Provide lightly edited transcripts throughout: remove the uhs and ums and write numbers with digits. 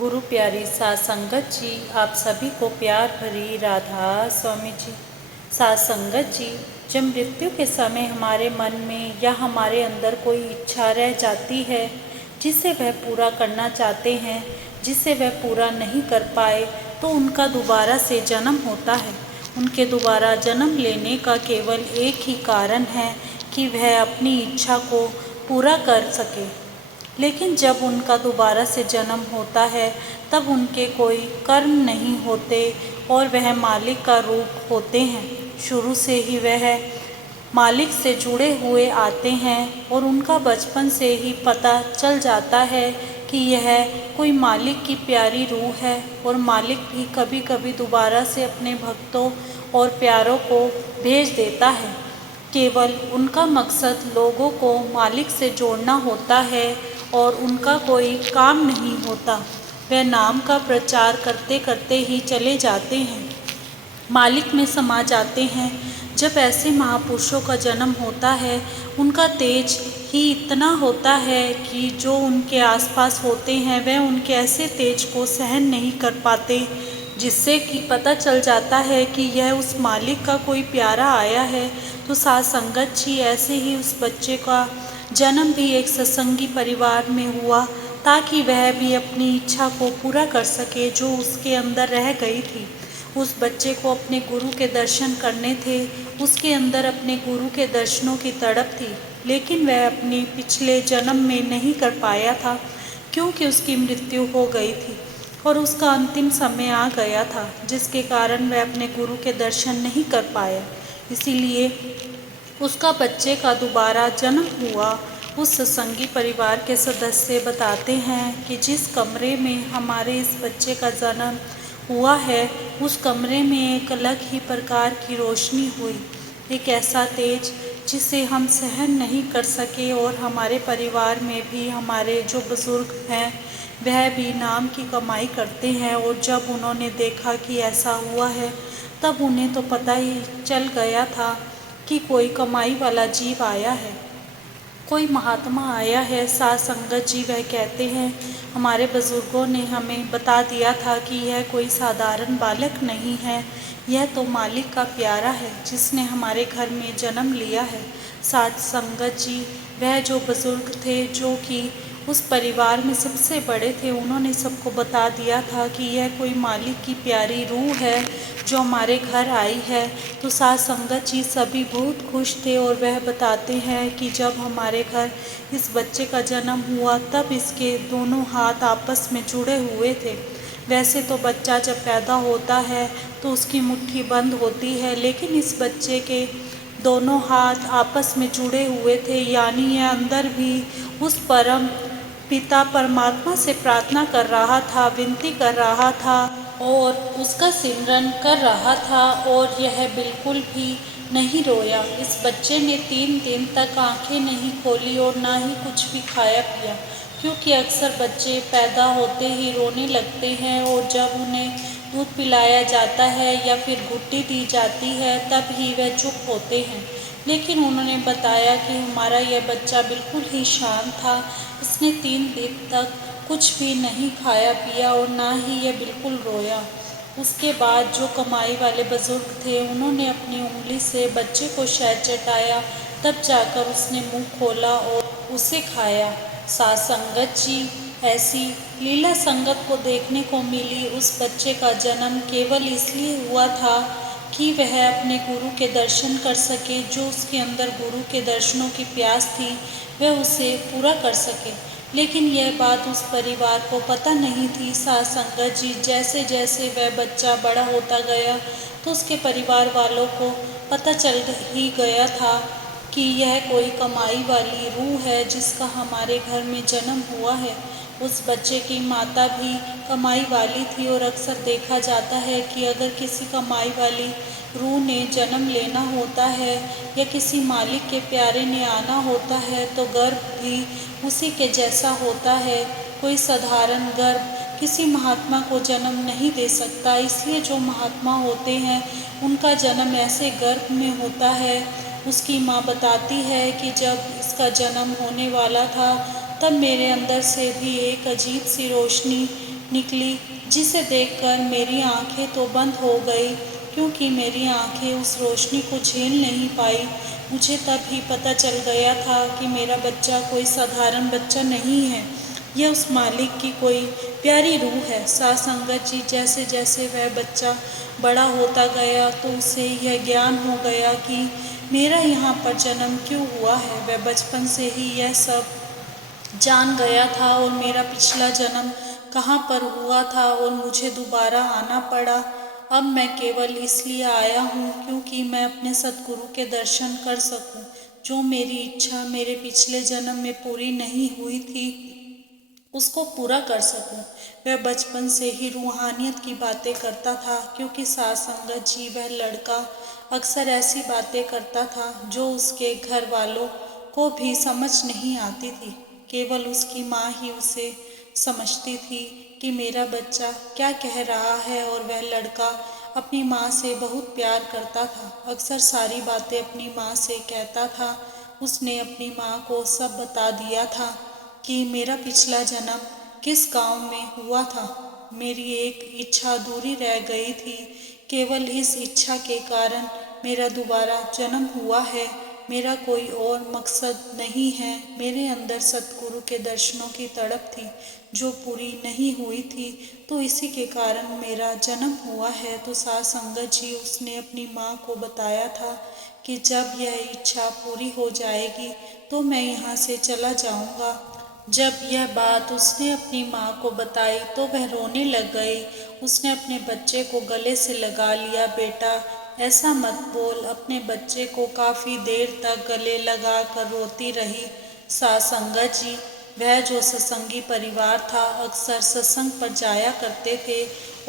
गुरु प्यारी साध संगत जी, आप सभी को प्यार भरी राधा स्वामी जी। साध संगत जी, जब मृत्यु के समय हमारे मन में या हमारे अंदर कोई इच्छा रह जाती है जिसे वह पूरा करना चाहते हैं, जिसे वह पूरा नहीं कर पाए, तो उनका दोबारा से जन्म होता है। उनके दोबारा जन्म लेने का केवल एक ही कारण है कि वह अपनी इच्छा को पूरा कर सके। लेकिन जब उनका दोबारा से जन्म होता है तब उनके कोई कर्म नहीं होते और वह मालिक का रूप होते हैं। शुरू से ही वह मालिक से जुड़े हुए आते हैं और उनका बचपन से ही पता चल जाता है कि यह कोई मालिक की प्यारी रूह है और मालिक भी कभी कभी दोबारा से अपने भक्तों और प्यारों को भेज देता है। केवल उनका मकसद लोगों को मालिक से जोड़ना होता है और उनका कोई काम नहीं होता। वह नाम का प्रचार करते करते ही चले जाते हैं, मालिक में समा जाते हैं। जब ऐसे महापुरुषों का जन्म होता है, उनका तेज ही इतना होता है कि जो उनके आसपास होते हैं वह उनके ऐसे तेज को सहन नहीं कर पाते, जिससे कि पता चल जाता है कि यह उस मालिक का कोई प्यारा आया है। तो साध संगत जी, ऐसे ही उस बच्चे का जन्म भी एक सत्संगी परिवार में हुआ ताकि वह भी अपनी इच्छा को पूरा कर सके जो उसके अंदर रह गई थी। उस बच्चे को अपने गुरु के दर्शन करने थे, उसके अंदर अपने गुरु के दर्शनों की तड़प थी, लेकिन वह अपने पिछले जन्म में नहीं कर पाया था क्योंकि उसकी मृत्यु हो गई थी और उसका अंतिम समय आ गया था, जिसके कारण वह अपने गुरु के दर्शन नहीं कर पाया। इसीलिए उसका बच्चे का दोबारा जन्म हुआ। उस सत्संगी परिवार के सदस्य बताते हैं कि जिस कमरे में हमारे इस बच्चे का जन्म हुआ है, उस कमरे में एक अलग ही प्रकार की रोशनी हुई, एक ऐसा तेज जिसे हम सहन नहीं कर सके। और हमारे परिवार में भी हमारे जो बुजुर्ग हैं वह भी नाम की कमाई करते हैं, और जब उन्होंने देखा कि ऐसा हुआ है तब उन्हें तो पता ही चल गया था कि कोई कमाई वाला जीव आया है, कोई महात्मा आया है। साध संगत जी, वह कहते हैं हमारे बुजुर्गों ने हमें बता दिया था कि यह कोई साधारण बालक नहीं है, यह तो मालिक का प्यारा है जिसने हमारे घर में जन्म लिया है। साध संगत जी, वह जो बुजुर्ग थे जो कि उस परिवार में सबसे बड़े थे, उन्होंने सबको बता दिया था कि यह कोई मालिक की प्यारी रूह है जो हमारे घर आई है। तो साध संगत जी सभी बहुत खुश थे और वह बताते हैं कि जब हमारे घर इस बच्चे का जन्म हुआ तब इसके दोनों हाथ आपस में जुड़े हुए थे। वैसे तो बच्चा जब पैदा होता है तो उसकी मुट्ठी बंद होती है, लेकिन इस बच्चे के दोनों हाथ आपस में जुड़े हुए थे, यानी यह अंदर भी उस परम पिता परमात्मा से प्रार्थना कर रहा था, विनती कर रहा था और उसका सिमरन कर रहा था, और यह बिल्कुल भी नहीं रोया। इस बच्चे ने 3 दिन तक आंखें नहीं खोली और ना ही कुछ भी खाया पिया, क्योंकि अक्सर बच्चे पैदा होते ही रोने लगते हैं और जब उन्हें दूध पिलाया जाता है या फिर घुट्टी दी जाती है तब ही वह चुप होते हैं। लेकिन उन्होंने बताया कि हमारा यह बच्चा बिल्कुल ही शांत था, इसने 3 दिन तक कुछ भी नहीं खाया पिया और ना ही यह बिल्कुल रोया। उसके बाद जो कमाई वाले बुजुर्ग थे उन्होंने अपनी उंगली से बच्चे को शहद चटाया, तब जाकर उसने मुंह खोला और उसे खाया। साध संगत जी, ऐसी लीला संगत को देखने को मिली। उस बच्चे का जन्म केवल इसलिए हुआ था कि वह अपने गुरु के दर्शन कर सके, जो उसके अंदर गुरु के दर्शनों की प्यास थी वह उसे पूरा कर सके। लेकिन यह बात उस परिवार को पता नहीं थी। साध संगत जी, जैसे जैसे वह बच्चा बड़ा होता गया तो उसके परिवार वालों को पता चल ही गया था कि यह कोई कमाई वाली रूह है जिसका हमारे घर में जन्म हुआ है। उस बच्चे की माता भी कमाई वाली थी और अक्सर देखा जाता है कि अगर किसी कमाई वाली रूह ने जन्म लेना होता है या किसी मालिक के प्यारे ने आना होता है तो गर्भ भी उसी के जैसा होता है। कोई साधारण गर्भ किसी महात्मा को जन्म नहीं दे सकता, इसलिए जो महात्मा होते हैं उनका जन्म ऐसे गर्भ में होता है। उसकी माँ बताती है कि जब इसका जन्म होने वाला था तब मेरे अंदर से भी एक अजीब सी रोशनी निकली, जिसे देखकर मेरी आंखें तो बंद हो गई, क्योंकि मेरी आंखें उस रोशनी को झेल नहीं पाई। मुझे तब ही पता चल गया था कि मेरा बच्चा कोई साधारण बच्चा नहीं है, यह उस मालिक की कोई प्यारी रूह है। साथ संगत जी, जैसे जैसे वह बच्चा बड़ा होता गया तो उसे यह ज्ञान हो गया कि मेरा यहाँ पर जन्म क्यों हुआ है। वह बचपन से ही यह सब जान गया था और मेरा पिछला जन्म कहाँ पर हुआ था और मुझे दोबारा आना पड़ा। अब मैं केवल इसलिए आया हूँ क्योंकि मैं अपने सतगुरु के दर्शन कर सकूँ। जो मेरी इच्छा मेरे पिछले जन्म में पूरी नहीं हुई थी, उसको पूरा कर सकूं। वह बचपन से ही रूहानियत की बातें करता था, क्योंकि साथ संगत जी वह लड़का अक्सर ऐसी बातें करता था जो उसके घर वालों को भी समझ नहीं आती थी। केवल उसकी माँ ही उसे समझती थी कि मेरा बच्चा क्या कह रहा है। और वह लड़का अपनी माँ से बहुत प्यार करता था, अक्सर सारी बातें अपनी माँ से कहता था। उसने अपनी माँ को सब बता दिया था कि मेरा पिछला जन्म किस गांव में हुआ था। मेरी एक इच्छा अधूरी रह गई थी, केवल इस इच्छा के कारण मेरा दोबारा जन्म हुआ है। मेरा कोई और मकसद नहीं है। मेरे अंदर सतगुरु के दर्शनों की तड़प थी जो पूरी नहीं हुई थी, तो इसी के कारण मेरा जन्म हुआ है। तो साथ संगत जी, उसने अपनी माँ को बताया था कि जब यह इच्छा पूरी हो जाएगी तो मैं यहाँ से चला जाऊँगा। जब यह बात उसने अपनी माँ को बताई तो वह रोने लग गई। उसने अपने बच्चे को गले से लगा लिया। बेटा, ऐसा मत बोल। अपने बच्चे को काफ़ी देर तक गले लगा कर रोती रही। साथ संगत जी, वह जो सत्संगी परिवार था, अक्सर सत्संग पर जाया करते थे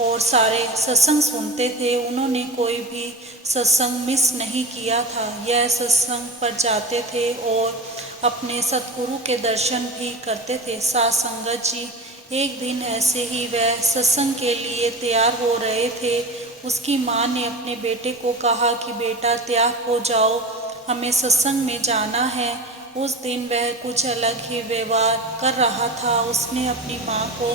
और सारे सत्संग सुनते थे। उन्होंने कोई भी सत्संग मिस नहीं किया था। यह सत्संग पर जाते थे और अपने सतगुरु के दर्शन भी करते थे। साथ संगत जी, एक दिन ऐसे ही वह सत्संग के लिए तैयार हो रहे थे। उसकी माँ ने अपने बेटे को कहा कि बेटा, तैयार हो जाओ, हमें सत्संग में जाना है। उस दिन वह कुछ अलग ही व्यवहार कर रहा था। उसने अपनी माँ को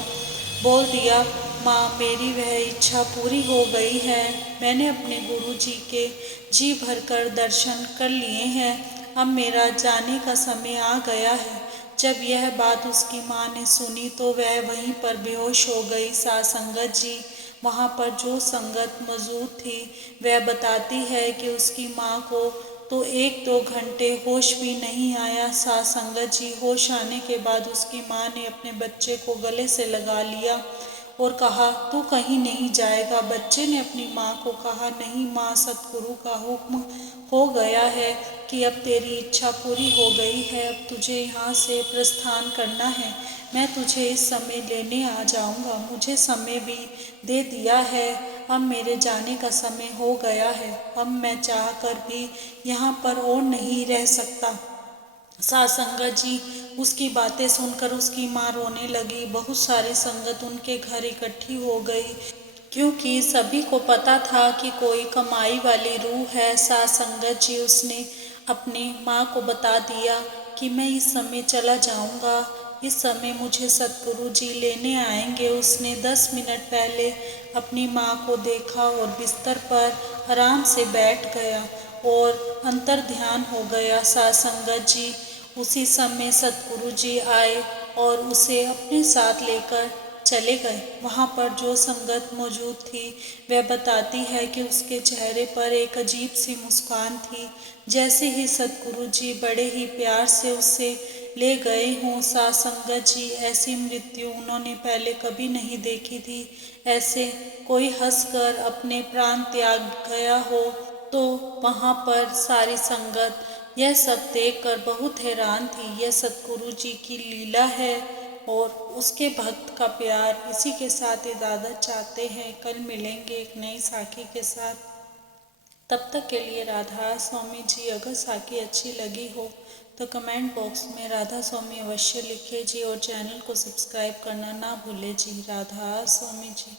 बोल दिया, माँ, मेरी वह इच्छा पूरी हो गई है। मैंने अपने गुरु जी के जी भरकर दर्शन कर लिए हैं। अब मेरा जाने का समय आ गया है। जब यह बात उसकी माँ ने सुनी तो वह वहीं पर बेहोश हो गई। साथ संगत जी, वहाँ पर जो संगत मौजूद थी वह बताती है कि उसकी माँ को तो 1-2 घंटे होश भी नहीं आया। साथ संगत जी, होश आने के बाद उसकी माँ ने अपने बच्चे को गले से लगा लिया और कहा, तू कहीं नहीं जाएगा। बच्चे ने अपनी माँ को कहा, नहीं माँ, सतगुरु का हुक्म हो गया है कि अब तेरी इच्छा पूरी हो गई है। अब तुझे यहाँ से प्रस्थान करना है। मैं तुझे इस समय लेने आ जाऊँगा। मुझे समय भी दे दिया है। अब मेरे जाने का समय हो गया है। अब मैं चाह कर भी यहाँ पर और नहीं रह सकता। साथ संगत जी, उसकी बातें सुनकर उसकी माँ रोने लगी। बहुत सारी संगत उनके घर इकट्ठी हो गई, क्योंकि सभी को पता था कि कोई कमाई वाली रूह है। साथ संगत जी, उसने अपनी माँ को बता दिया कि मैं इस समय चला जाऊँगा, इस समय मुझे सतगुरु जी लेने आएंगे। उसने 10 मिनट पहले अपनी माँ को देखा और बिस्तर पर आराम से बैठ गया और अंतर ध्यान हो गया। साथ संगत जी, उसी समय सतगुरु जी आए और उसे अपने साथ लेकर चले गए। वहाँ पर जो संगत मौजूद थी वह बताती है कि उसके चेहरे पर एक अजीब सी मुस्कान थी, जैसे ही सतगुरु जी बड़े ही प्यार से उसे ले गए हों। साथ संगत जी, ऐसी मृत्यु उन्होंने पहले कभी नहीं देखी थी। ऐसे कोई हंसकर अपने प्राण त्याग गया हो। तो वहाँ पर सारी संगत यह सब देखकर बहुत हैरान थी। यह सतगुरु जी की लीला है और उसके भक्त का प्यार। इसी के साथ इजाज़त चाहते हैं। कल मिलेंगे एक नई साखी के साथ। तब तक के लिए राधा स्वामी जी। अगर साखी अच्छी लगी हो तो कमेंट बॉक्स में राधा स्वामी अवश्य लिखिए जी और चैनल को सब्सक्राइब करना ना भूले जी। राधा स्वामी जी।